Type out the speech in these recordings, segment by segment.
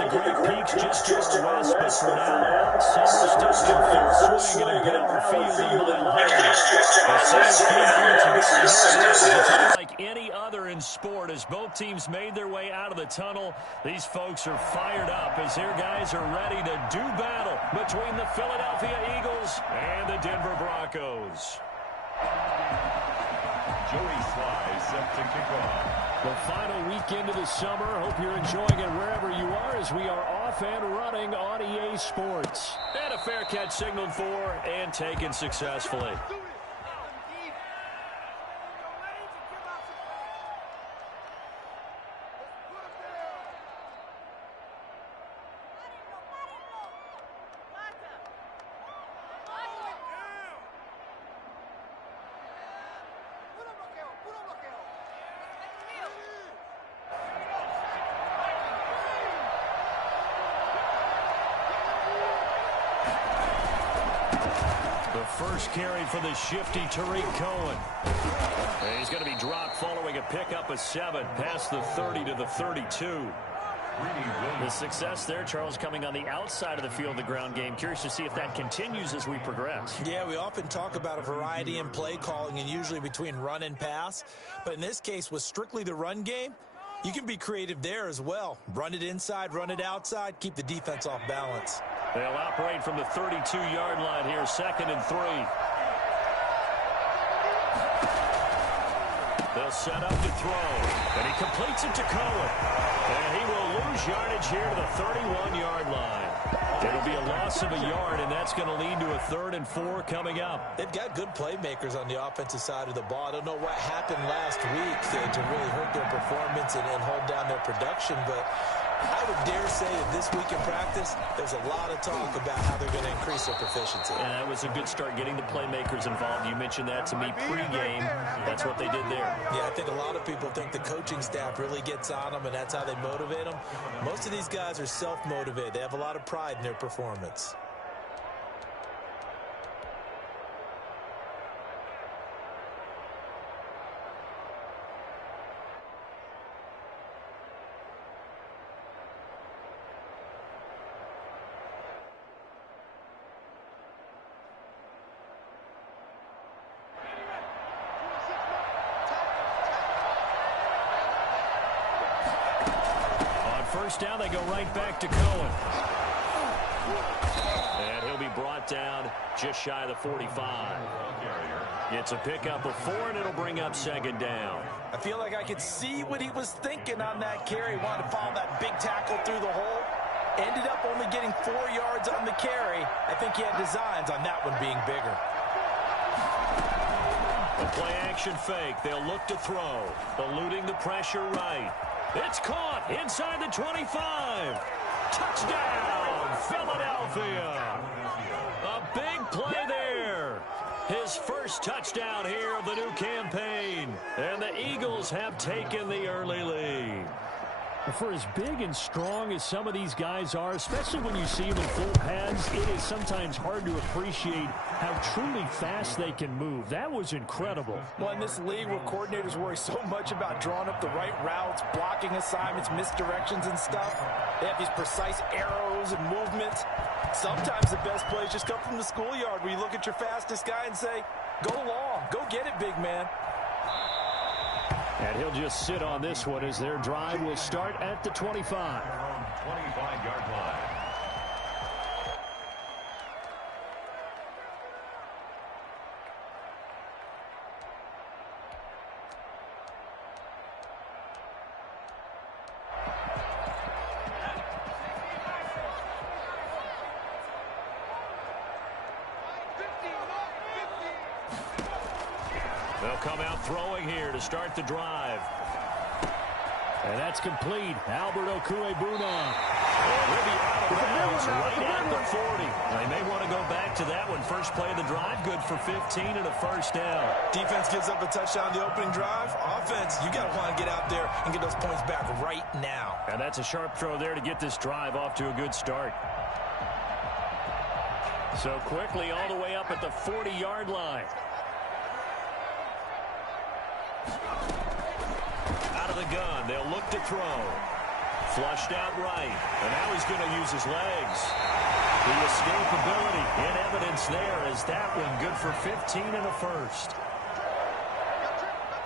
the Great Peaks just to our west, but for now, summer's still in full swing at Empower Field in Mile High. Like any other in sport, as both teams made their way out of the tunnel, these folks are fired up as their guys are ready to do battle between the Philadelphia Eagles and the Denver Broncos. Joey Sly set to kick off. The final weekend of the summer. Hope you're enjoying it wherever you are as we are off and running on EA Sports. And a fair catch signaled for and taken successfully. First carry for the shifty Tariq Cohen. And he's going to be dropped following a pickup of 7 past the 30 to the 32. The success there, Charles, coming on the outside of the field, the ground game. Curious to see if that continues as we progress. Yeah, we often talk about a variety in play calling and usually between run and pass. But in this case, with strictly the run game, you can be creative there as well. Run it inside, run it outside, keep the defense off balance. They'll operate from the 32-yard line here, 2nd and 3. They'll set up to throw, and he completes it to Cohen. And he will lose yardage here to the 31-yard line. It'll be a loss of a yard, and that's going to lead to a 3rd and 4 coming up. They've got good playmakers on the offensive side of the ball. I don't know what happened last week to really hurt their performance and hold down their production, but I would dare say that this week in practice, there's a lot of talk about how they're going to increase their proficiency. And that was a good start, getting the playmakers involved. You mentioned that to me pregame. That's what they did there. Yeah, I think a lot of people think the coaching staff really gets on them, and that's how they motivate them. Most of these guys are self-motivated. They have a lot of pride in their performance. First down, they go right back to Cohen. And he'll be brought down just shy of the 45. It's a pickup of 4, and it'll bring up 2nd down. I feel like I could see what he was thinking on that carry. Wanted to follow that big tackle through the hole. Ended up only getting 4 yards on the carry. I think he had designs on that one being bigger. A play-action fake. They'll look to throw. Eluding the pressure right. It's caught inside the 25. Touchdown, Philadelphia. A big play there. His first touchdown here of the new campaign. And the Eagles have taken the early lead. For as big and strong as some of these guys are, especially when you see them in full pads, it is sometimes hard to appreciate how truly fast they can move. That was incredible. Well, in this league where coordinators worry so much about drawing up the right routes, blocking assignments, misdirections and stuff, they have these precise arrows and movements. Sometimes the best plays just come from the schoolyard where you look at your fastest guy and say, go long, go get it, big man. And he'll just sit on this one as their drive will start at the 25. 25-yard line. They'll come out throwing here to start the drive. And that's complete. Albert Okwuegbunam. He'll be out of bounds right at the 40. They may want to go back to that one. First play of the drive, good for 15 and a first down. Defense gives up a touchdown the opening drive. Offense, you got to want to get out there and get those points back right now. And that's a sharp throw there to get this drive off to a good start. So quickly all the way up at the 40-yard line. Out of the gun, they'll look to throw. Flushed out right. And now he's going to use his legs. The escapability in evidence there as that one good for 15 and a first.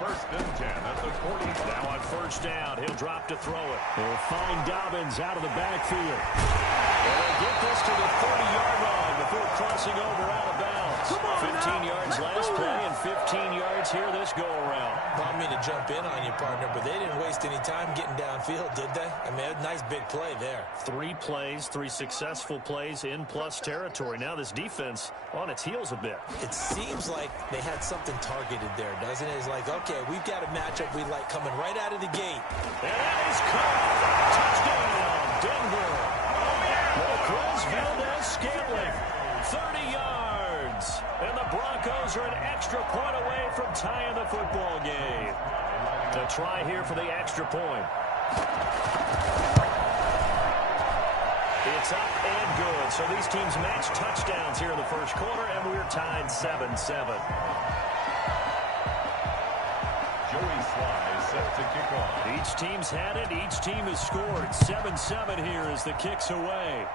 First and 10 at the 40. Now on first down, he'll drop to throw it. They'll find Dobbins out of the backfield. And they'll get this to the 30-yard line before crossing over out of bounds. 15 yards last play and 15 yards here this go-around. Well, I mean to jump in on you, partner, but they didn't waste any time getting downfield, did they? I mean, a nice big play there. 3 plays, 3 successful plays in plus territory. Now this defense on its heels a bit. It seems like they had something targeted there, doesn't it? It's like, okay, we've got a matchup we like coming right out of the gate. And that is caught. Touchdown, Denver. Marquez Valdez-Scantling, 30 yards. And the Broncos are an extra point away from tying the football game. A try here for the extra point. It's up and good. So these teams match touchdowns here in the first quarter, and we're tied 7-7. Joey Sly set to kick off. Each team's had it. Each team has scored. 7-7 here as the kick's away.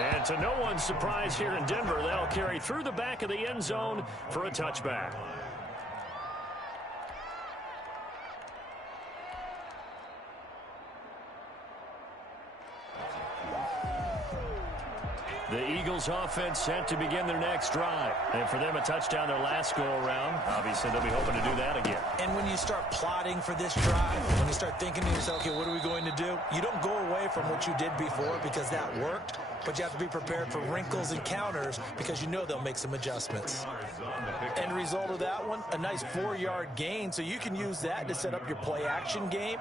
And to no one's surprise here in Denver, they'll carry through the back of the end zone for a touchback. The Eagles offense set to begin their next drive. And for them, a touchdown their last go-around. Obviously, they'll be hoping to do that again. And when you start plotting for this drive, when you start thinking to yourself, okay, what are we going to do? You don't go away from what you did before because that worked, but you have to be prepared for wrinkles and counters because you know they'll make some adjustments. End result of that one, a nice 4-yard gain, so you can use that to set up your play-action game,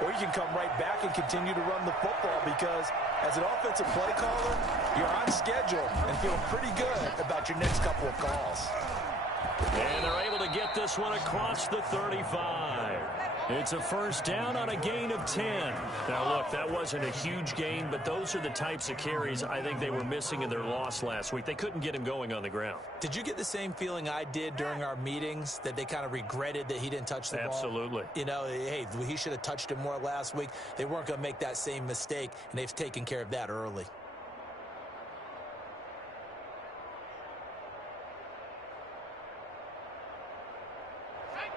or you can come right back and continue to run the football because as an offensive play caller, you're on schedule and feeling pretty good about your next couple of calls. And they're able to get this one across the 35. It's a first down on a gain of 10. Now, look, that wasn't a huge gain, but those are the types of carries I think they were missing in their loss last week. They couldn't get him going on the ground. Did you get the same feeling I did during our meetings, that they kind of regretted that he didn't touch the ball? Absolutely. You know, hey, he should have touched him more last week. They weren't going to make that same mistake, and they've taken care of that early.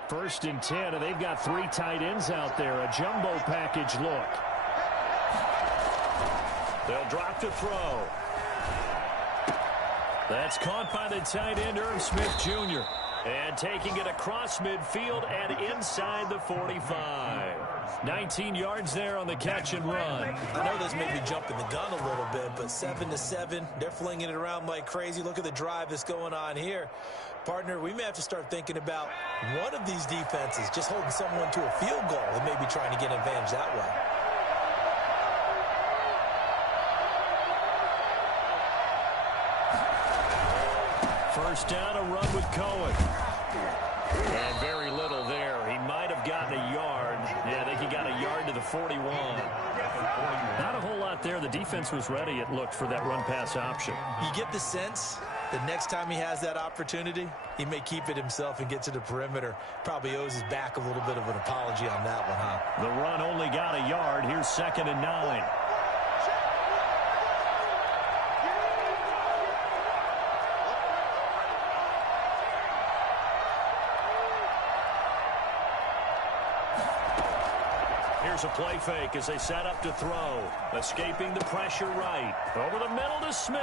First and 10, and they've got 3 tight ends out there. A jumbo package look. They'll drop to throw. That's caught by the tight end, Irv Smith Jr. And taking it across midfield and inside the 45. 19 yards there on the catch and run. I know this may be jumping the gun a little bit, but 7-7, they're flinging it around like crazy. Look at the drive that's going on here. Partner, we may have to start thinking about one of these defenses just holding someone to a field goal and maybe trying to get an advantage that way. First down, a run with Cohen. And very little there. He might have gotten a yard. Yeah, I think he got a yard to the 41. Not a whole lot there. The defense was ready, it looked, for that run-pass option. You get the sense the next time he has that opportunity, he may keep it himself and get to the perimeter. Probably owes his back a little bit of an apology on that one, huh? The run only got a yard. Here's 2nd and 9. Here's a play fake as they set up to throw. Escaping the pressure right. Over the middle to Smith.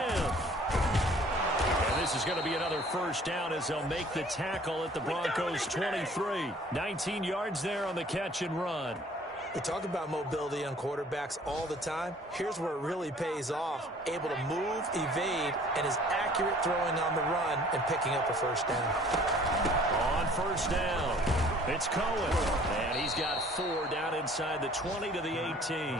And this is going to be another first down as they'll make the tackle at the Broncos' 23. 19 yards there on the catch and run. We talk about mobility on quarterbacks all the time. Here's where it really pays off. Able to move, evade, and is accurate throwing on the run and picking up a first down. On first down, it's Cohen. And he's got 4 down inside the 20 to the 18.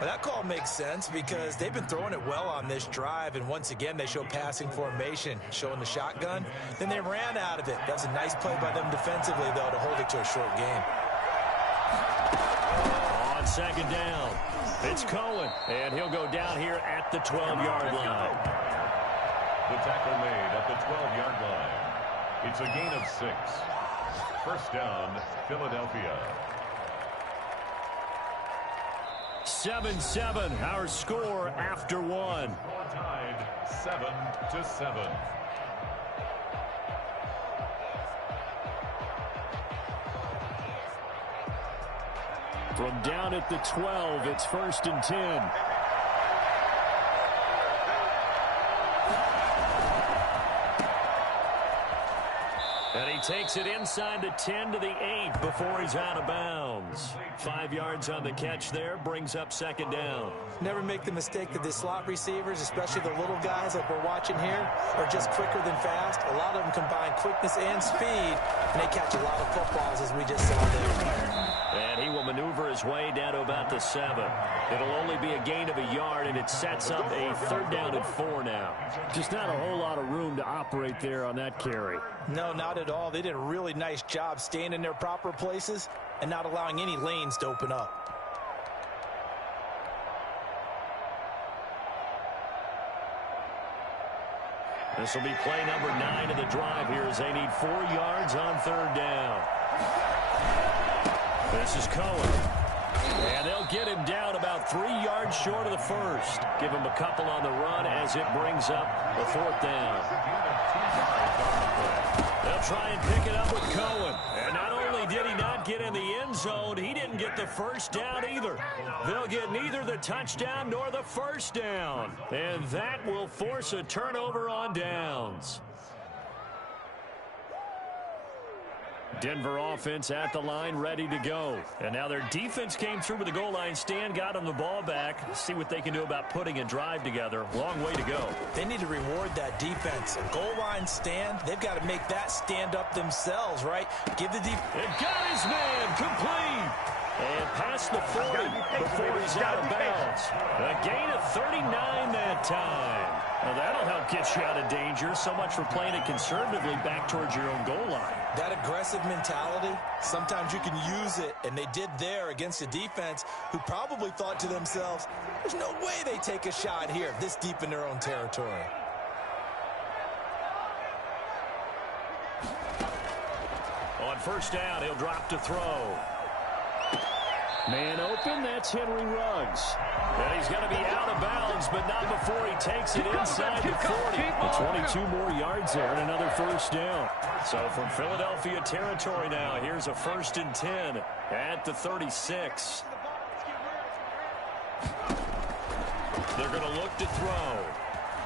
Well, that call makes sense because they've been throwing it well on this drive, and once again they show passing formation, showing the shotgun. Then they ran out of it. That's a nice play by them defensively, though, to hold it to a short game. On 2nd down, it's Cohen, and he'll go down here at the 12-yard line. The tackle made at the 12-yard line. It's a gain of 6. First down, Philadelphia. 7-7, our score after one. Tied 7-7. From down at the 12, it's 1st and 10. And he takes it inside the 10 to the 8 before he's out of bounds. 5 yards on the catch there, brings up 2nd down. Never make the mistake that the slot receivers, especially the little guys like we're watching here, are just quicker than fast. A lot of them combine quickness and speed, and they catch a lot of footballs, as we just saw there. And he will maneuver his way down to about the 7. It'll only be a gain of a yard, and it sets up a 3rd down and 4 now. Just not a whole lot of room to operate there on that carry. No, not at all. They did a really nice job staying in their proper places and not allowing any lanes to open up. This will be play number 9 of the drive here as they need 4 yards on 3rd down. This is Cohen. And they'll get him down about 3 yards short of the 1st. Give him a couple on the run as it brings up the 4th down. They'll try and pick it up with Cohen. And not only did he not get in the end zone, he didn't get the 1st down either. They'll get neither the touchdown nor the 1st down. And that will force a turnover on downs. Denver offense at the line, ready to go. And now their defense came through with the goal line stand, got them the ball back. See what they can do about putting a drive together. Long way to go. They need to reward that defense. A goal line stand, they've got to make that stand up themselves, right? Give the defense. It got his man complete. And past the 40 before he's out of bounds. A gain of 39 that time. Well, that'll help get you out of danger. So much for playing it conservatively back towards your own goal line. That aggressive mentality, sometimes you can use it, and they did there against a defense who probably thought to themselves, there's no way they take a shot here this deep in their own territory. On 1st down, he'll drop to throw. Man open, that's Henry Ruggs. And he's going to be out of bounds, but not before he takes it inside the 40. 22 more yards there and another 1st down. So from Philadelphia territory now, here's a 1st and 10 at the 36. They're going to look to throw.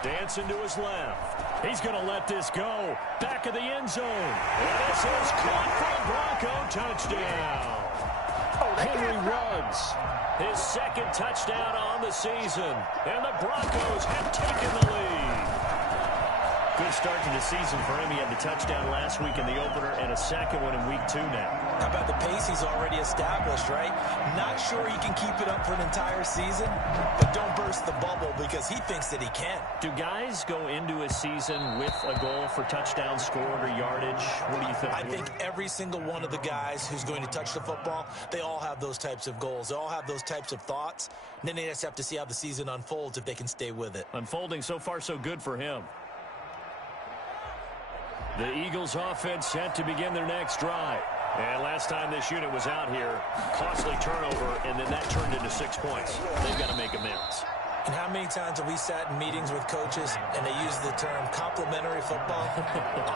Dancing to his left. He's going to let this go. Back of the end zone. And this is caught for a Bronco touchdown. Henry Ruggs, his 2nd touchdown on the season, and the Broncos have taken the lead. Good start to the season for him. He had the touchdown last week in the opener and a 2nd one in week 2 now. How about the pace he's already established, right? Not sure he can keep it up for an entire season, but don't burst the bubble because he thinks that he can. Do guys go into a season with a goal for touchdown scored or yardage? What do you think? I think every single one of the guys who's going to touch the football, they all have those types of goals. They all have those types of thoughts. And then they just have to see how the season unfolds if they can stay with it. Unfolding so far so good for him. The Eagles offense set to begin their next drive. And last time this unit was out here, costly turnover, and then that turned into 6 points. They've got to make amends. And how many times have we sat in meetings with coaches and they use the term complementary football?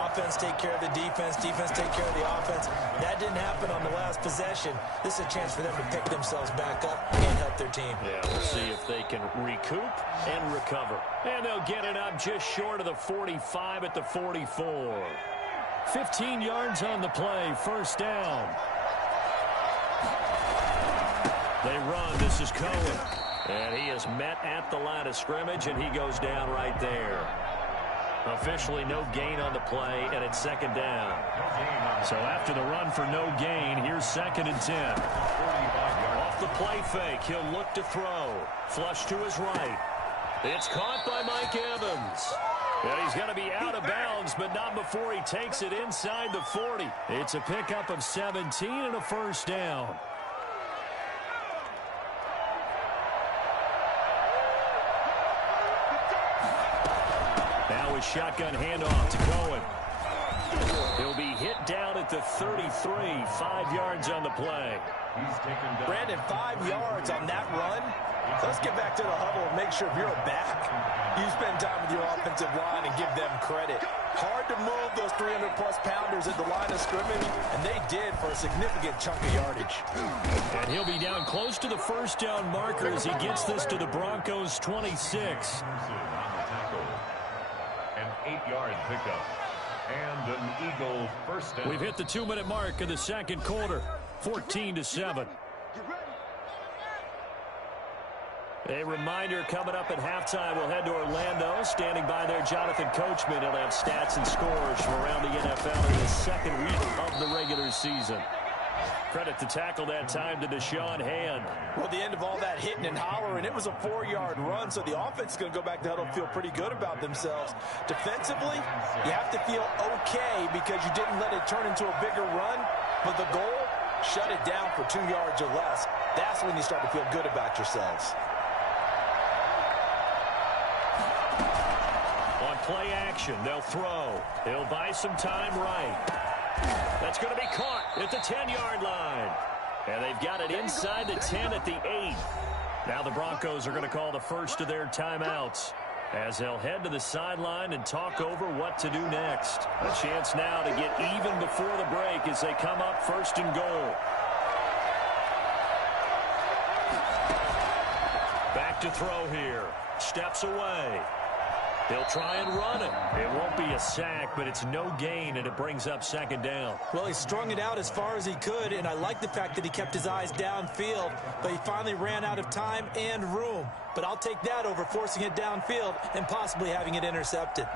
Offense take care of the defense, defense take care of the offense. That didn't happen on the last possession. This is a chance for them to pick themselves back up and help their team. Yeah, we'll see if they can recoup and recover. And they'll get it up just short of the 45 at the 44. 15 yards on the play, 1st down. They run. This is Cohen. And he is met at the line of scrimmage, and he goes down right there. Officially no gain on the play, and it's 2nd down. So after the run for no gain, here's 2nd and 10. Off the play fake, he'll look to throw. Flush to his right. It's caught by Mike Evans. And he's going to be out of bounds, but not before he takes it inside the 40. It's a pickup of 17 and a 1st down. Now a shotgun handoff to Cohen. He'll be hit down at the 33, 5 yards on the play. He's taken down. Brandon, 5 yards on that run. Let's get back to the huddle and make sure if you're a back, you spend time with your offensive line and give them credit. Hard to move those 300-plus pounders at the line of scrimmage, and they did for a significant chunk of yardage. And he'll be down close to the first down marker as he gets this to the Broncos' 26. An 8-yard pickup. And an Eagle first down. We've hit the 2-minute mark in the second quarter, 14-7. A reminder coming up at halftime, we'll head to Orlando. Standing by there, Jonathan Coachman. He'll have stats and scores from around the NFL in the second week of the regular season. Credit to tackle that time to Deshaun Hand. Well, the end of all that hitting and hollering, it was a 4-yard run, so the offense is going to go back to huddle and feel pretty good about themselves. Defensively, you have to feel okay because you didn't let it turn into a bigger run, but the goal, shut it down for 2 yards or less. That's when you start to feel good about yourselves. On play action, they'll throw. He'll buy some time right. That's going to be caught at the 10-yard line. And they've got it inside the 10 at the 8. Now the Broncos are going to call the first of their timeouts as they'll head to the sideline and talk over what to do next. A chance now to get even before the break as they come up first and goal. Back to throw here. Steps away. He'll try and run it. It won't be a sack, but it's no gain, and it brings up second down. Well, he strung it out as far as he could, and I like the fact that he kept his eyes downfield, but he finally ran out of time and room. But I'll take that over forcing it downfield and possibly having it intercepted.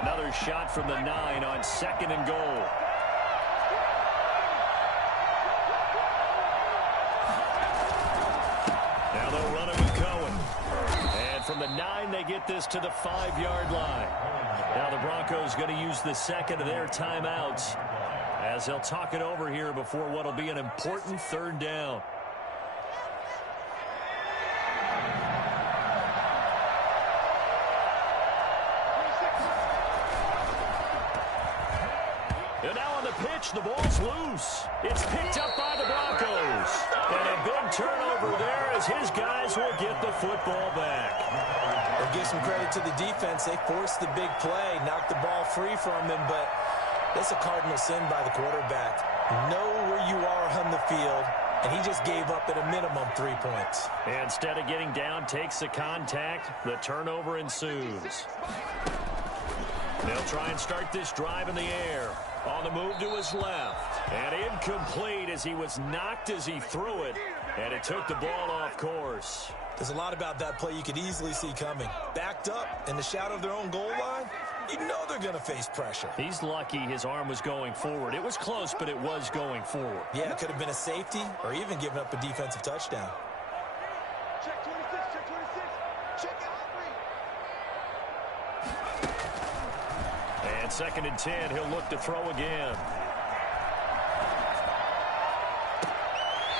Another shot from the 9 on second and goal. Now they'll run it with Cohen. And from the 9, they get this to the 5-yard line. Now the Broncos going to use the second of their timeouts as they'll talk it over here before what will be an important third down. And now on the pitch, the ball's loose. It's picked up by the Broncos. And a big turnover there as his guys will get the football back. We'll give some credit to the defense. They forced the big play, knocked the ball free from him, but that's a cardinal sin by the quarterback. Know where you are on the field, and he just gave up at a minimum 3 points. Instead of getting down, takes the contact. The turnover ensues. They'll try and start this drive in the air. On the move to his left. And incomplete as he was knocked as he threw it. And it took the ball off course. There's a lot about that play you could easily see coming. Backed up in the shadow of their own goal line, you know they're going to face pressure. He's lucky his arm was going forward. It was close, but it was going forward. Yeah, it could have been a safety or even given up a defensive touchdown. Check 26, check 26. Check out 3. And second and 10, he'll look to throw again.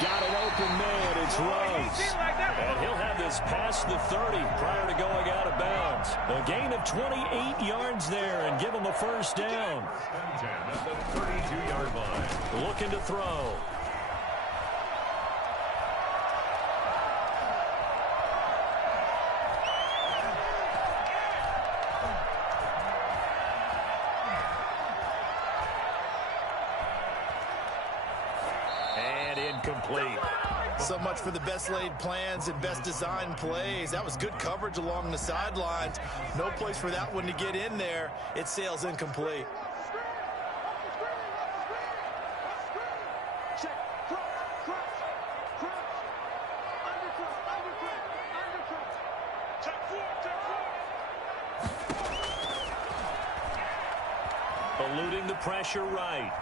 Got an open man, it's Rose. And he'll have this past the 30 prior to going out of bounds. A gain of 28 yards there and give him a first down. At the 32-yard line. Looking to throw. Complete. So much for the best laid plans and best designed plays. That was good coverage along the sidelines. No place for that one to get in there. It sails incomplete. Check. Crunch. Undercut. Check 4. Eluding the pressure right.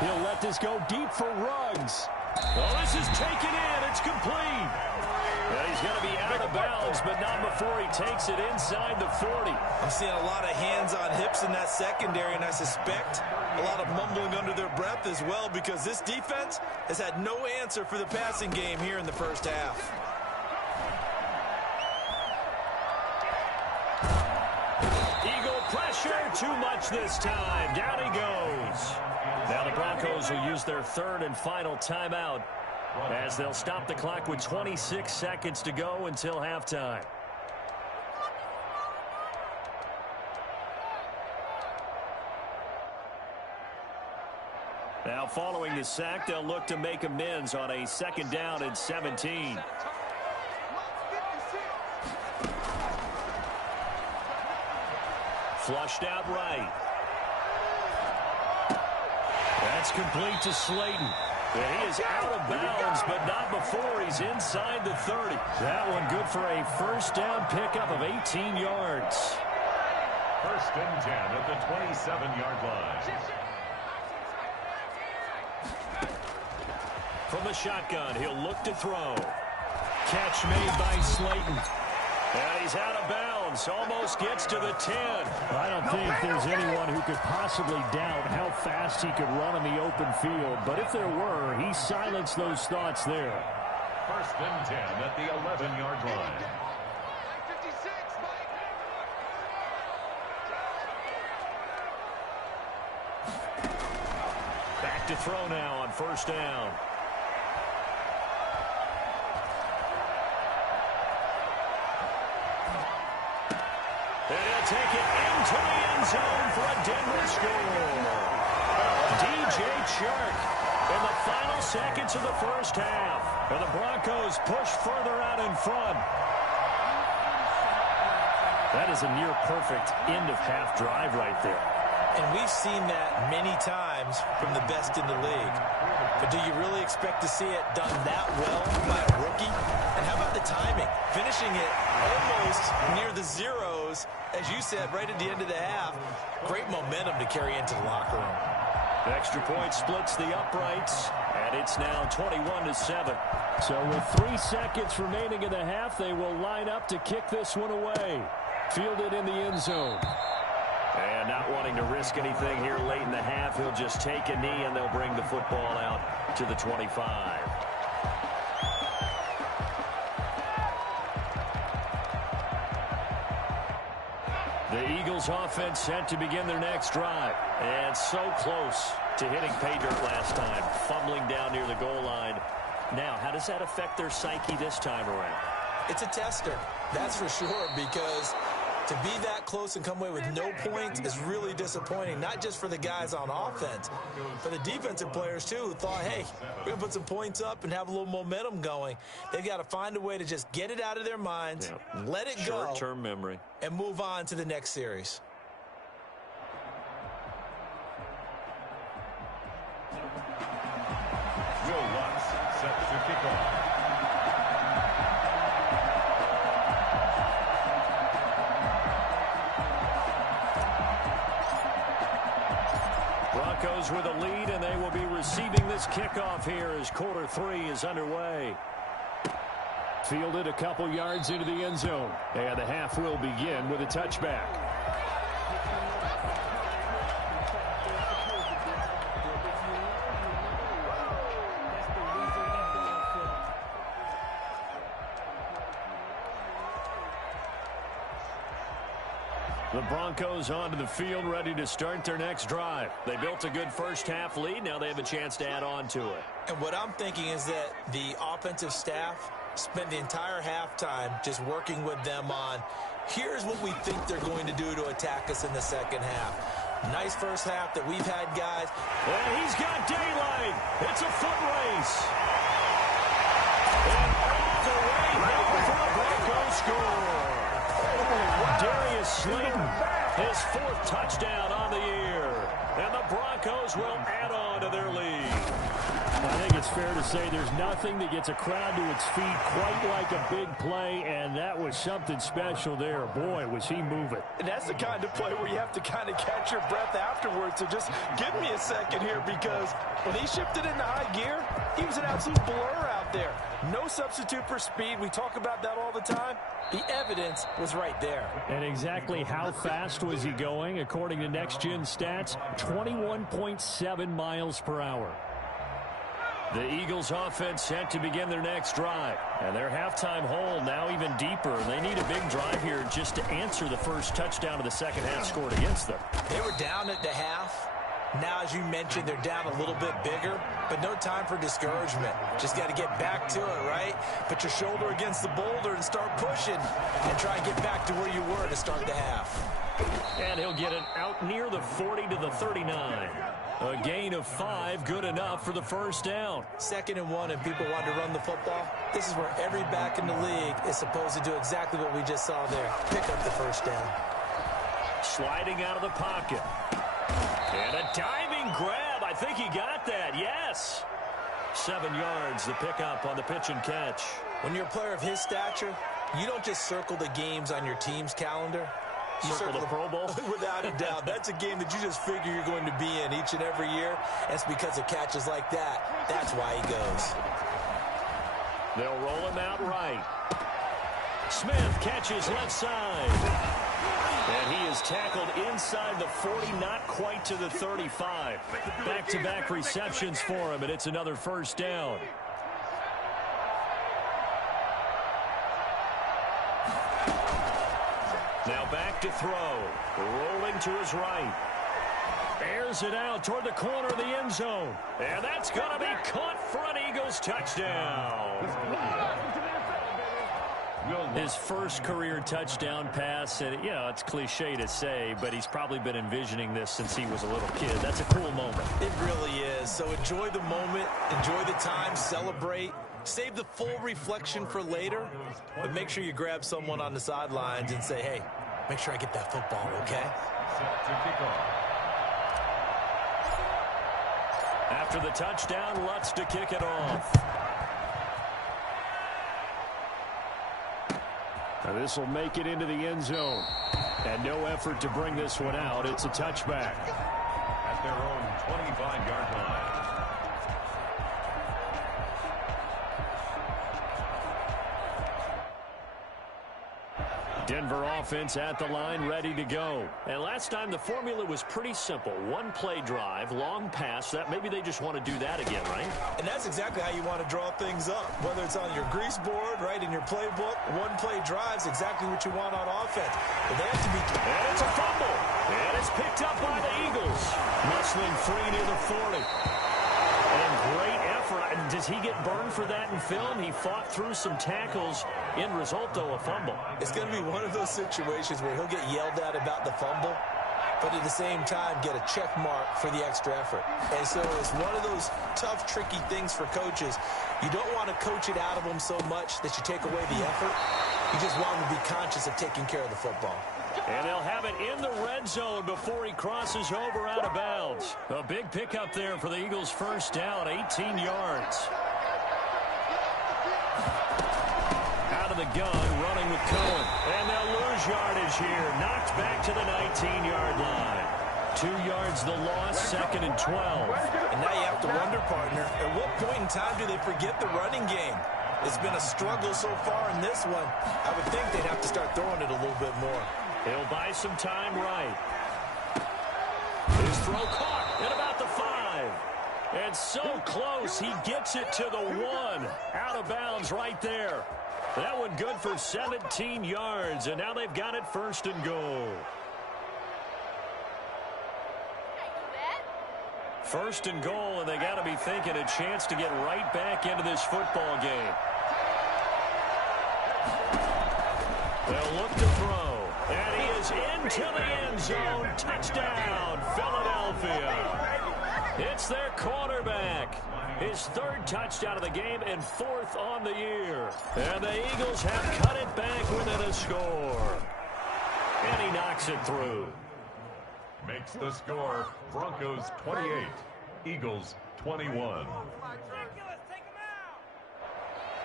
He'll let this go deep for Ruggs. Well, this is taken in. It's complete. Well, he's going to be out of bounds, but not before he takes it inside the 40. I'm seeing a lot of hands on hips in that secondary, and I suspect a lot of mumbling under their breath as well because this defense has had no answer for the passing game here in the first half. pressure, too much this time. Down he goes. Now the Broncos will use their third and final timeout as they'll stop the clock with 26 seconds to go until halftime. Now following the sack, they'll look to make amends on a second down and 17. Flushed out right. That's complete to Slayton. And he is out of bounds, but not before he's inside the 30. That one good for a first down pickup of 18 yards. First and 10 at the 27-yard line. From the shotgun, he'll look to throw. Catch made by Slayton. And he's out of bounds. Almost gets to the 10. I don't think there's anyone who could possibly doubt how fast he could run in the open field. But if there were, he silenced those thoughts there. First and 10 at the 11-yard line. Back to throw now on first down. And he'll take it into the end zone for a Denver score. DJ Chark in the final seconds of the first half. And the Broncos push further out in front. That is a near-perfect end-of-half drive right there. And we've seen that many times from the best in the league. But do you really expect to see it done that well by a rookie? And how about the timing? Finishing it almost near the zeros, as you said, right at the end of the half. Great momentum to carry into the locker room. The extra point splits the uprights, and it's now 21-7. So with 3 seconds remaining in the half, they will line up to kick this one away. Fielded in the end zone. And not wanting to risk anything here late in the half, he'll just take a knee, and they'll bring the football out to the 25. The Eagles offense set to begin their next drive. And so close to hitting pay dirt last time, fumbling down near the goal line. Now, how does that affect their psyche this time around? It's a tester, that's for sure, because to be that close and come away with no points is really disappointing, not just for the guys on offense, for the defensive players, too, who thought, hey, we're going to put some points up and have a little momentum going. They've got to find a way to just get it out of their minds, let it go, short-term memory, and move on to the next series. Will Lutz set to kick off. Broncos with a lead, and they will be receiving this kickoff here as quarter 3 is underway. Fielded a couple yards into the end zone. And the half will begin with a touchback. The Broncos onto the field, ready to start their next drive. They built a good first half lead. Now they have a chance to add on to it. And what I'm thinking is that the offensive staff spent the entire halftime just working with them on, here's what we think they're going to do to attack us in the second half. Nice first half that we've had, guys. And he's got daylight. It's a foot race. And all the way home for the Broncos score. Darius Slayton, his 4th touchdown on the year. And the Broncos will add on to their lead. I think it's fair to say there's nothing that gets a crowd to its feet quite like a big play, and that was something special there. Boy, was he moving. And that's the kind of play where you have to kind of catch your breath afterwards. So just give me a second here, because when he shifted into high gear, he was an absolute blur out there. No substitute for speed. We talk about that all the time. The evidence was right there. And exactly how fast was he going? According to Next Gen Stats, 21.7 miles per hour. The Eagles offense set to begin their next drive. And their halftime hole now even deeper. They need a big drive here just to answer the first touchdown of the second half scored against them. They were down at the half. Now, as you mentioned, they're down a little bit bigger, but no time for discouragement. Just got to get back to it, right? Put your shoulder against the boulder and start pushing and try and get back to where you were to start the half. And he'll get it out near the 40 to the 39. A gain of 5, good enough for the first down. 2nd and 1, and people want to run the football. This is where every back in the league is supposed to do exactly what we just saw there. Pick up the first down. Sliding out of the pocket. And a diving grab. I think he got that. Yes. 7 yards, the pickup on the pitch and catch. When you're a player of his stature, you don't just circle the games on your team's calendar. You circle the Pro Bowl? Without a doubt. That's a game that you just figure you're going to be in each and every year. And it's because of catches like that. That's why he goes. They'll roll him out right. Smith catches left side. And he is tackled inside the 40, not quite to the 35. Back-to-back receptions for him, and it's another first down. Now back to throw. Rolling to his right. Airs it out toward the corner of the end zone. And that's going to be caught for an Eagles touchdown. His first career touchdown pass, and you know, it's cliche to say, but he's probably been envisioning this since he was a little kid. That's a cool moment. It really is. So enjoy the moment, enjoy the time, celebrate. Save the full reflection for later, but make sure you grab someone on the sidelines and say, hey, make sure I get that football, okay? Set to kick off. After the touchdown, Lutz to kick it off. Now this will make it into the end zone. And no effort to bring this one out. It's a touchback. At their own 25-yard line. Denver offense at the line, ready to go. And last time the formula was pretty simple. One play drive, long pass. That maybe they just want to do that again, right? And that's exactly how you want to draw things up. Whether it's on your grease board, right, in your playbook, one play drive's exactly what you want on offense. But they have to be... And it's a fumble. And it's picked up by the Eagles. Musling free near the 40. And great effort. Does he get burned for that in film? He fought through some tackles. End result, though, a fumble. It's going to be one of those situations where he'll get yelled at about the fumble, but at the same time get a check mark for the extra effort. And so it's one of those tough, tricky things for coaches. You don't want to coach it out of them so much that you take away the effort. You just want them to be conscious of taking care of the football. And they'll have it in the red zone before he crosses over out of bounds. A big pickup there for the Eagles' first down, 18 yards. Out of the gun, running with Cohen. And they'll lose yardage here. Knocked back to the 19-yard line. 2 yards the loss, 2nd and 12. And now you have to wonder, partner, at what point in time do they forget the running game? It's been a struggle so far in this one. I would think they'd have to start throwing it a little bit more. He'll buy some time right. His throw caught at about the 5. And so close, he gets it to the 1. Out of bounds right there. That one good for 17 yards, and now they've got it 1st and goal. 1st and goal, and they got to be thinking a chance to get right back into this football game. They'll look to throw. And he is into the end zone. Touchdown, Philadelphia. It's their quarterback. His 3rd touchdown of the game and 4th on the year. And the Eagles have cut it back within a score. And he knocks it through. Makes the score Broncos 28, Eagles 21.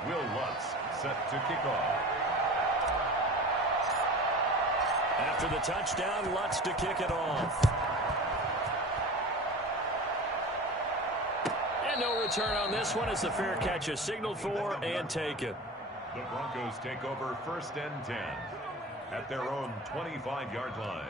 Will Lutz set to kick off. After the touchdown, Lutz to kick it off. And no return on this one as the fair catch is signaled for and taken. The Broncos take over 1st and 10 at their own 25-yard line.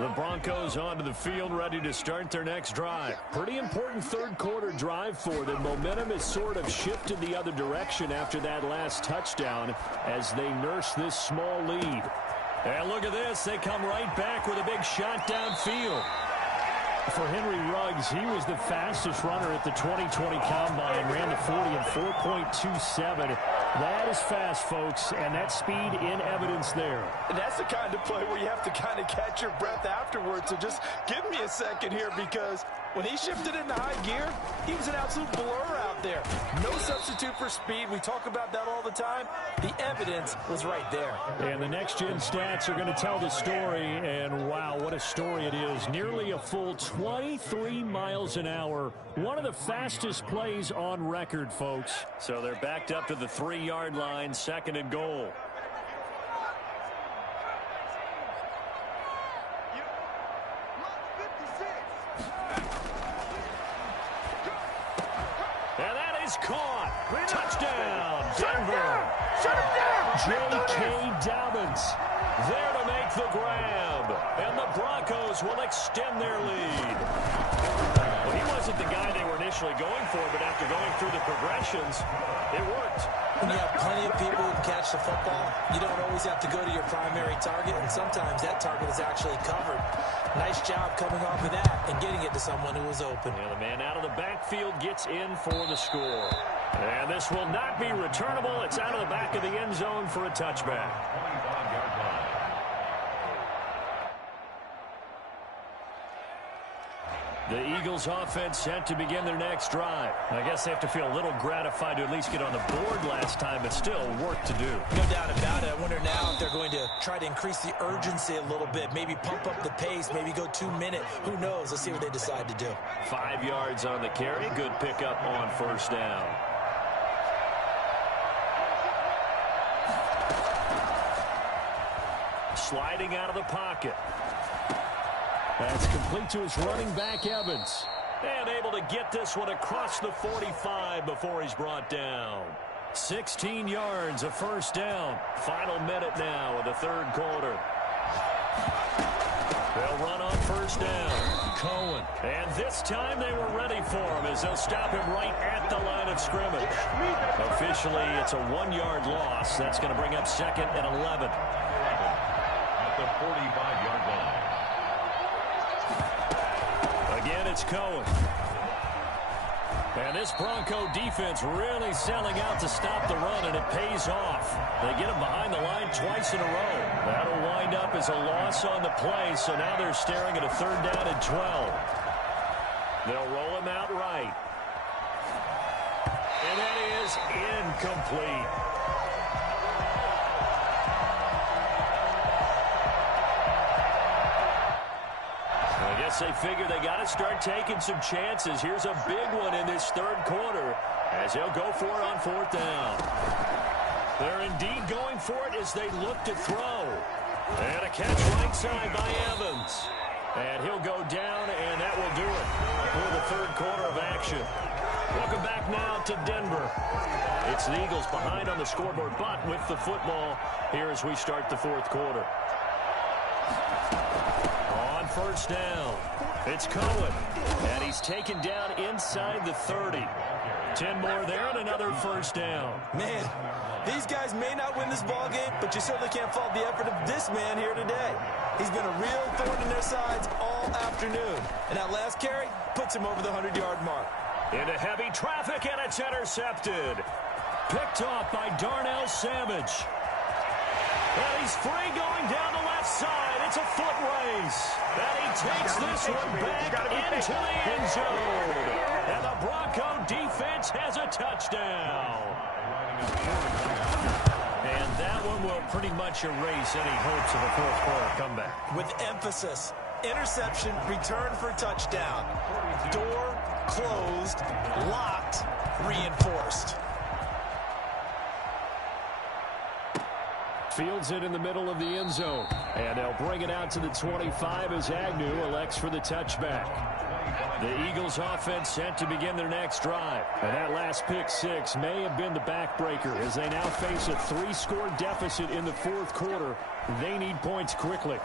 The Broncos onto the field, ready to start their next drive. Pretty important third quarter drive for them. Momentum has sort of shifted the other direction after that last touchdown as they nurse this small lead. And look at this. They come right back with a big shot downfield. For Henry Ruggs, he was the fastest runner at the 2020 Combine, ran the 40 in 4.27. That is fast, folks, and that speed in evidence there. And that's the kind of play where you have to kind of catch your breath afterwards. So just give me a second here, because when he shifted into high gear, he was an absolute blur out there. No substitute for speed. We talk about that all the time. The evidence was right there. And the next-gen stats are going to tell the story, and wow, what a story it is. Nearly a full 23 miles an hour. One of the fastest plays on record, folks. So they're backed up to the 3-yard line, 2nd and goal. And that is caught. Touchdown, Denver. J.K. Dobbins there to make the grab. And the Broncos will extend their lead. Well, he wasn't the guy they were initially going for, but after going through the progressions, it worked. When you have plenty of people who can catch the football, you don't always have to go to your primary target, and sometimes that target is actually covered. Nice job coming off of that and getting it to someone who was open. And the man out of the backfield gets in for the score. And this will not be returnable. It's out of the back of the end zone for a touchback. 25-yard line. The Eagles offense set to begin their next drive. I guess they have to feel a little gratified to at least get on the board last time, but still work to do. No doubt about it. I wonder now if they're going to try to increase the urgency a little bit, maybe pump up the pace, maybe go 2-minute. Who knows? Let's see what they decide to do. 5 yards on the carry. Good pickup on first down. Sliding out of the pocket. That's complete to his running back, Evans. And able to get this one across the 45 before he's brought down. 16 yards, a first down. Final minute now of the third quarter. They'll run on first down. Cohen. And this time they were ready for him as they'll stop him right at the line of scrimmage. Officially, it's a 1-yard loss. That's going to bring up 2nd and 11. At the 45-yard line. Again, it's Cohen. And this Bronco defense really selling out to stop the run, and it pays off. They get him behind the line twice in a row. That'll wind up as a loss on the play, so now they're staring at a 3rd down and 12. They'll roll him out right. And that is incomplete. I guess they figure they got to start taking some chances. Here's a big one in this third quarter as he'll go for it on 4th down. They're indeed going for it as they look to throw. And a catch right side by Evans. And he'll go down, and that will do it for the third quarter of action. Welcome back now to Denver. It's the Eagles behind on the scoreboard, but with the football here as we start the fourth quarter. On first down, it's Cohen, and he's taken down inside the 30. 10 more there and another first down. Man, these guys may not win this ball game, but you certainly can't fault the effort of this man here today. He's been a real thorn in their sides all afternoon, and that last carry puts him over the 100-yard mark. Into heavy traffic, and it's intercepted. Picked off by Darnell Savage. And he's free going down the left side. It's a foot race. And he takes this one back into the end zone. And the Bronco defense has a touchdown. And that one will pretty much erase any hopes of a fourth quarter comeback. With emphasis, interception, return for touchdown. Door closed, locked, reinforced. Fields it in the middle of the end zone. And they'll bring it out to the 25 as Agnew elects for the touchback. The Eagles offense set to begin their next drive. And that last pick six may have been the backbreaker as they now face a 3-score deficit in the fourth quarter. They need points quickly.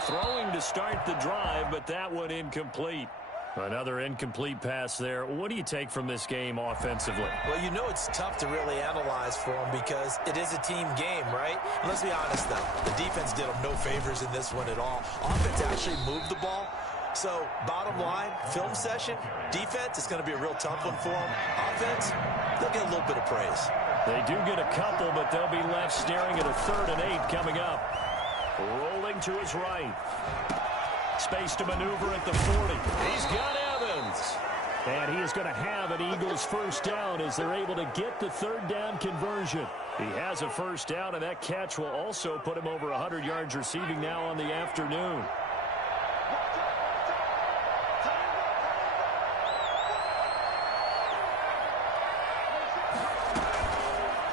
Throwing to start the drive, but that one incomplete. Another incomplete pass there. What do you take from this game offensively? Well, you know it's tough to really analyze for them because it is a team game, right? And let's be honest, though. The defense did them no favors in this one at all. Offense actually moved the ball. So, bottom line, film session, defense, it's going to be a real tough one for them. Offense, they'll get a little bit of praise. They do get a couple, but they'll be left staring at a 3rd and 8 coming up. Rolling to his right. Space to maneuver at the 40. He's got Evans. And he is going to have an Eagles first down as they're able to get the 3rd down conversion. He has a first down, and that catch will also put him over 100 yards receiving now on the afternoon.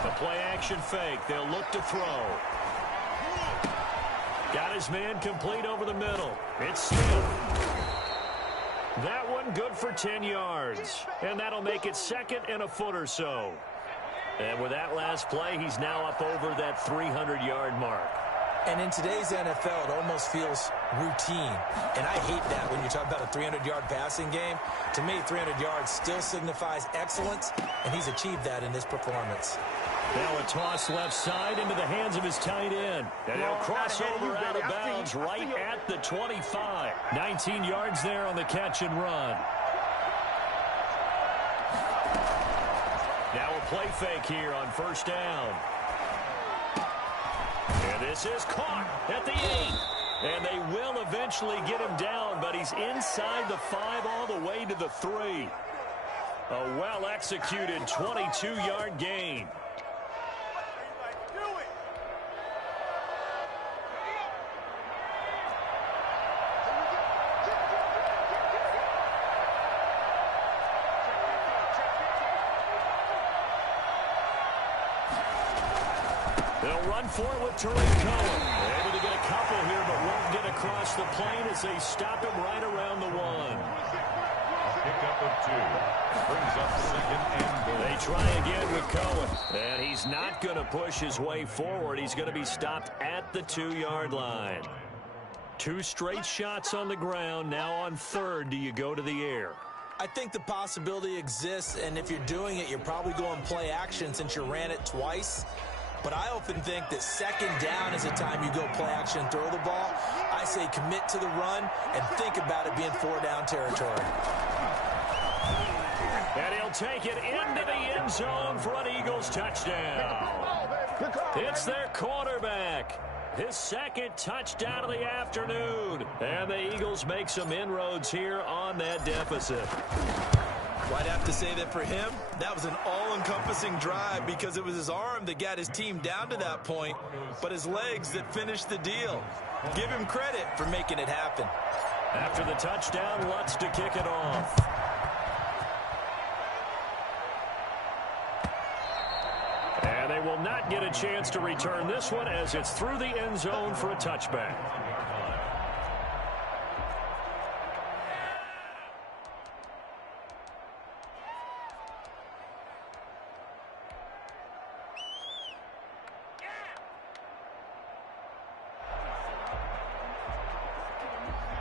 The play-action fake. They'll look to throw. Got his man complete over the middle. It's Smith. That one good for 10 yards. And that'll make it 2nd and a foot or so. And with that last play, he's now up over that 300-yard mark. And in today's NFL, it almost feels routine. And I hate that when you talk about a 300-yard passing game. To me, 300 yards still signifies excellence, and he's achieved that in this performance. Now a toss left side into the hands of his tight end. And he'll cross over out of bounds right at the 25. 19 yards there on the catch and run. Now a play fake here on first down. And this is caught at the 8. And they will eventually get him down, but he's inside the 5 all the way to the 3. A well-executed 22-yard gain. They'll run for it with Tariq Cohen. Able to get a couple here, but won't get across the plane as they stop him right around the 1. A pickup of 2. Brings up 2nd and goal. They try again with Cohen. And he's not going to push his way forward. He's going to be stopped at the 2-yard line. 2 straight shots on the ground. Now on 3rd, do you go to the air? I think the possibility exists, and if you're doing it, you're probably going play action since you ran it twice. But I often think that 2nd down is the time you go play action and throw the ball. I say commit to the run and think about it being 4-down territory. And he'll take it into the end zone for an Eagles touchdown. It's their quarterback. His 2nd touchdown of the afternoon. And the Eagles make some inroads here on that deficit. Well, I'd have to say that for him, that was an all-encompassing drive because it was his arm that got his team down to that point, but his legs that finished the deal. Give him credit for making it happen. After the touchdown, Lutz to kick it off. And they will not get a chance to return this one as it's through the end zone for a touchback.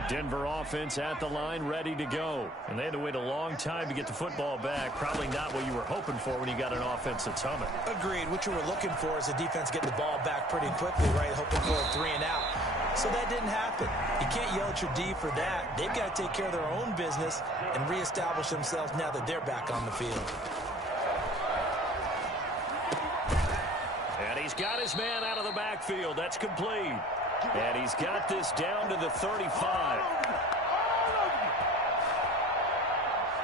Denver offense at the line, ready to go. And they had to wait a long time to get the football back. Probably not what you were hoping for when you got an offense that's humming. Agreed. What you were looking for is the defense getting the ball back pretty quickly, right? Hoping for a 3 and out. So that didn't happen. You can't yell at your D for that. They've got to take care of their own business and reestablish themselves now that they're back on the field. And he's got his man out of the backfield. That's complete. And he's got this down to the 35.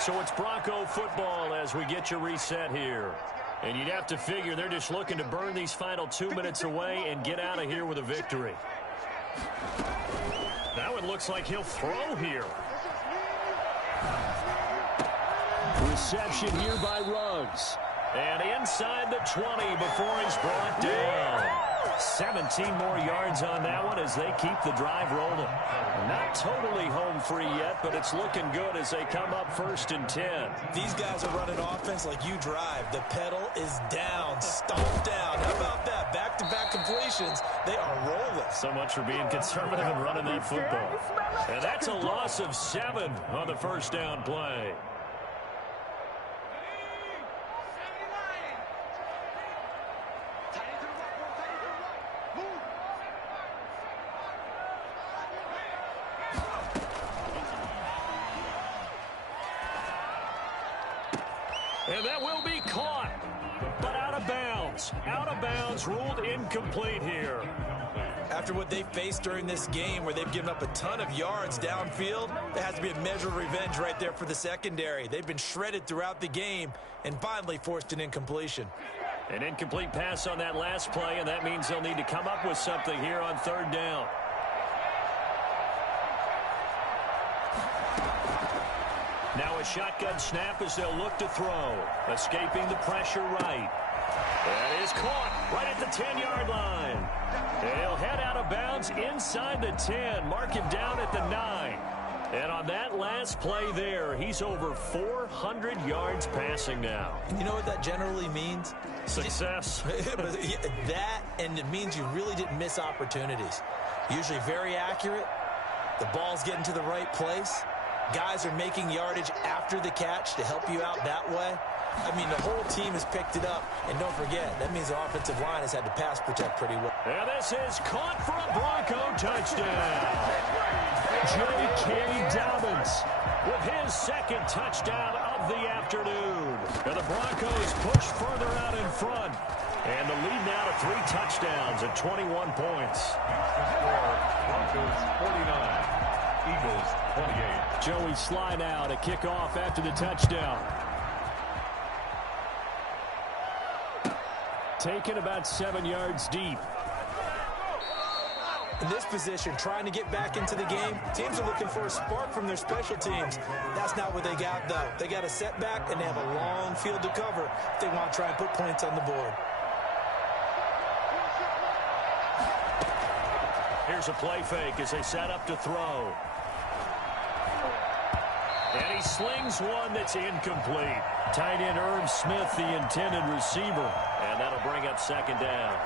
So it's Bronco football as we get you reset here. And you'd have to figure they're just looking to burn these final 2 minutes away and get out of here with a victory. Now it looks like he'll throw here. Reception here by Ruggs. And inside the 20 before he's brought down. 17 more yards on that one as they keep the drive rolling. Not totally home free yet, but it's looking good as they come up 1st and 10. These guys are running offense like you drive. The pedal is down, stomped down. How about that? Back-to-back completions. They are rolling. So much for being conservative and running that football. And that's a loss of 7 on the first down play. And that will be caught, but out of bounds. Out of bounds, ruled incomplete here. After what they faced during this game where they've given up a ton of yards downfield, there has to be a measure of revenge right there for the secondary. They've been shredded throughout the game and finally forced an incompletion. An incomplete pass on that last play, and that means they'll need to come up with something here on 3rd down. Now a shotgun snap as they'll look to throw. Escaping the pressure right. That is caught right at the 10-yard line. He'll head out of bounds inside the 10. Mark him down at the 9. And on that last play there, he's over 400 yards passing now. You know what that generally means? Success. That, and it means you really didn't miss opportunities. Usually very accurate. The ball's getting to the right place. Guys are making yardage after the catch to help you out that way. I mean, the whole team has picked it up. And don't forget, that means the offensive line has had to pass protect pretty well. And this is caught for a Bronco touchdown. J.K. Dobbins with his 2nd touchdown of the afternoon. And the Broncos push further out in front. And the lead now to 3 touchdowns at 21 points. Broncos 49. Eagles 28. Joey Slye now to kick off after the touchdown. Taken about 7 yards deep. In this position, trying to get back into the game, teams are looking for a spark from their special teams. That's not what they got, though. They got a setback, and they have a long field to cover if they want to try and put points on the board. Here's a play fake as they set up to throw. And he slings one that's incomplete. Tight end Irv Smith, the intended receiver. And that'll bring up 2nd down.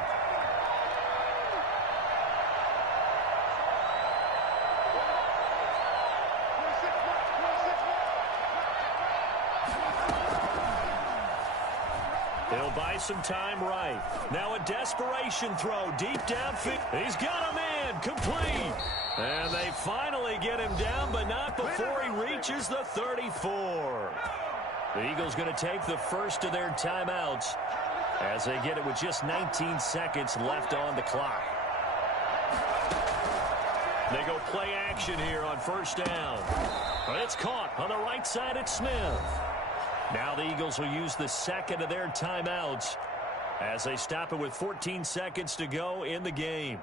He'll buy some time right. Now a desperation throw deep downfield. He's got him in. Complete. And they finally get him down, but not before he reaches the 34. The Eagles going to take the first of their timeouts as they get it with just 19 seconds left on the clock. They go play action here on 1st down. It's caught on the right side at Smith. Now the Eagles will use the 2nd of their timeouts as they stop it with 14 seconds to go in the game.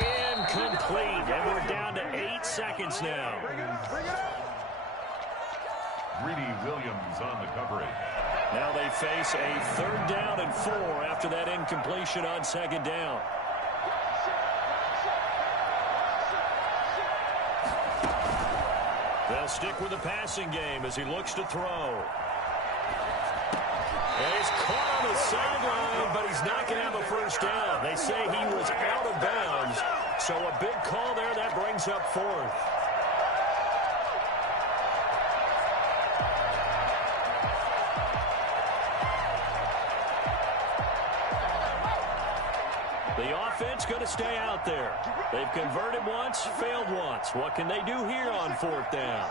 Incomplete, and we're down to 8 seconds now. Greedy Williams on the coverage. Now they face a 3rd down and 4 after that incompletion on 2nd down. They'll stick with the passing game as he looks to throw. And he's caught on the sideline, but he's not going to have a 1st down. They say he was out of bounds, so a big call there. That brings up 4th. The offense going to stay out there. They've converted once, failed once. What can they do here on 4th down?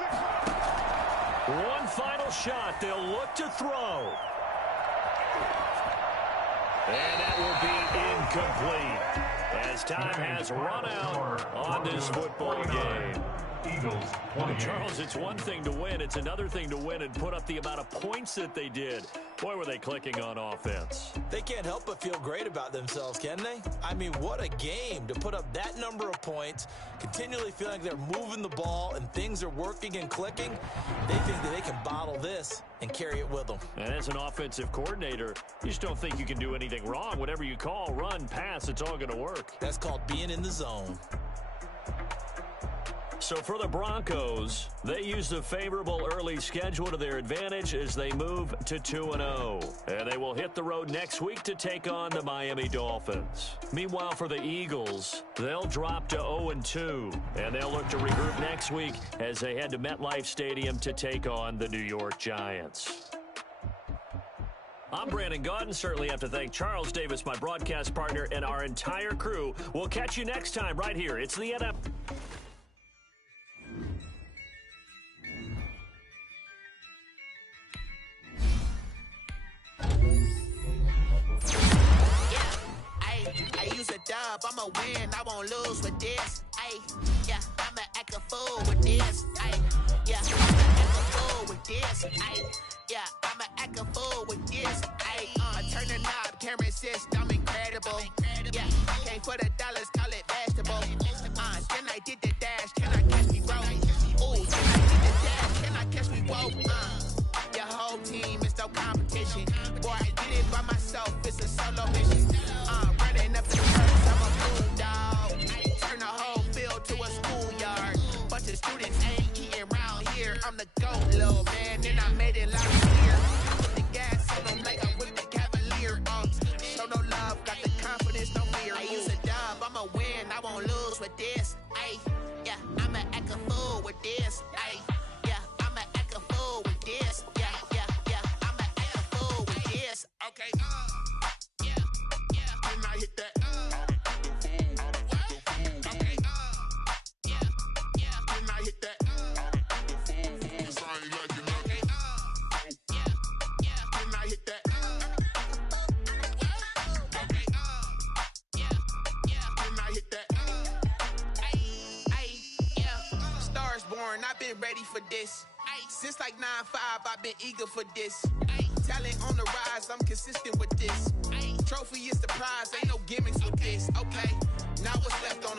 One final shot. They'll look to throw. And that will be incomplete as time has run out on this football game. Eagles 28. Charles, it's one thing to win. It's another thing to win and put up the amount of points that they did. Boy, were they clicking on offense. They can't help but feel great about themselves, can they? I mean, what a game to put up that number of points, continually feeling like they're moving the ball and things are working and clicking. They think that they can bottle this and carry it with them. And as an offensive coordinator, you just don't think you can do anything wrong. Whatever you call, run, pass, it's all going to work. That's called being in the zone. So for the Broncos, they use the favorable early schedule to their advantage as they move to 2-0. And they will hit the road next week to take on the Miami Dolphins. Meanwhile, for the Eagles, they'll drop to 0-2. And they'll look to regroup next week as they head to MetLife Stadium to take on the New York Giants. I'm Brandon Gaudin. Certainly have to thank Charles Davis, my broadcast partner, and our entire crew. We'll catch you next time right here. It's the NFL. I'ma win, I won't lose with this. Ay, yeah, I'ma act a fool with this. Ay, yeah, I'ma act a fool with this. Ay, yeah, I'ma act a fool with this. Ay, turn the knob, camera assist, I'm incredible. Yeah, came for the dollars, call it vegetable. Then I did the dash, can I catch me roll? Ooh, then I did the dash, can I catch me roll? Your whole team is no competition. Boy, I did it by myself, it's a solo mission. Running up the curves, I'm a bulldog. Turn the whole field to a schoolyard. Bunch of students ain't eating around here. I'm the GOAT, little man, and I made it loud and clear. Put the gas on them like I'm with the Cavalier. Show no love, got the confidence, no fear. I use a dub, I'ma win, I won't lose with this. Ay, yeah, I'ma act a fool with this. Ay, yeah, I'ma act a fool with this. Yeah, yeah, yeah, I'ma act a fool with this. Okay, yeah, yeah, can I hit that? Okay, yeah, yeah, can I hit that? Cause I ain't like it. Okay, yeah, yeah, can I hit that? Okay, yeah, yeah, can I hit that? Ay, yeah, stars born, I've been ready for this. Since like 9-5, I've been eager for this. Talent on the rise, I'm consistent with this. Trophy is the prize, ain't no gimmicks with this. Okay, now what's left on the